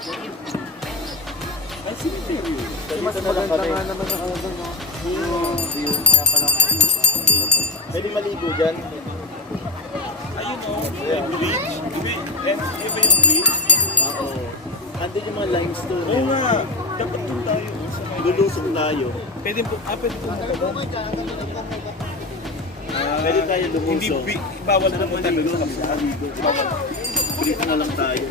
Ay, cemetery. Mas maganda nga naman ang ano, no? View. Kaya pala Pwede maligo dyan. Ayun o, may bridge. Iba yung bridge. Oo. Andun yung mga limestone. Oo nga, dapat doon tayo. Sa may Lulusong tayo. pwede po matagal. Pwede tayo Hindi, lumusong. bawal na maligo sa kapsaan. Bawal. Brief na lang tayo.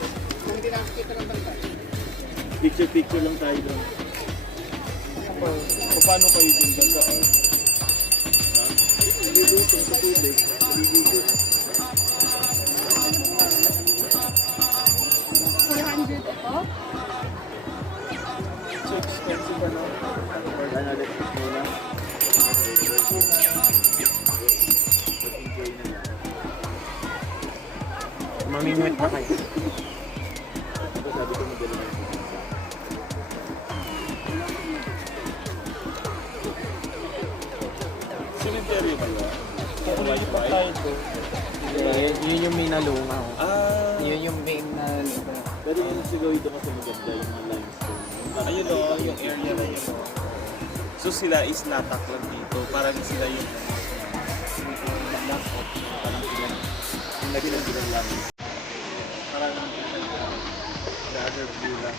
Picture-picture lang tayo doon. Paano kayo dun dadaan? Lulusong sa tubig. Maliligo. 400 ako? so expensive, ano? Ano ulit muna? Mamingwit na kayo. Ito sabi ko madali lang. Cemetery ba ba? Kukunin pa tayo to. Yun yung main na lunga. Ah, Yun yung main na lunga. Pwede mo siguro ito kasi maganda yung mga limestone. ayun o, yung area na yun o. So sila is latak lang dito. Parang sila yung Parang sila. Yung naging lang. parang the other view lang.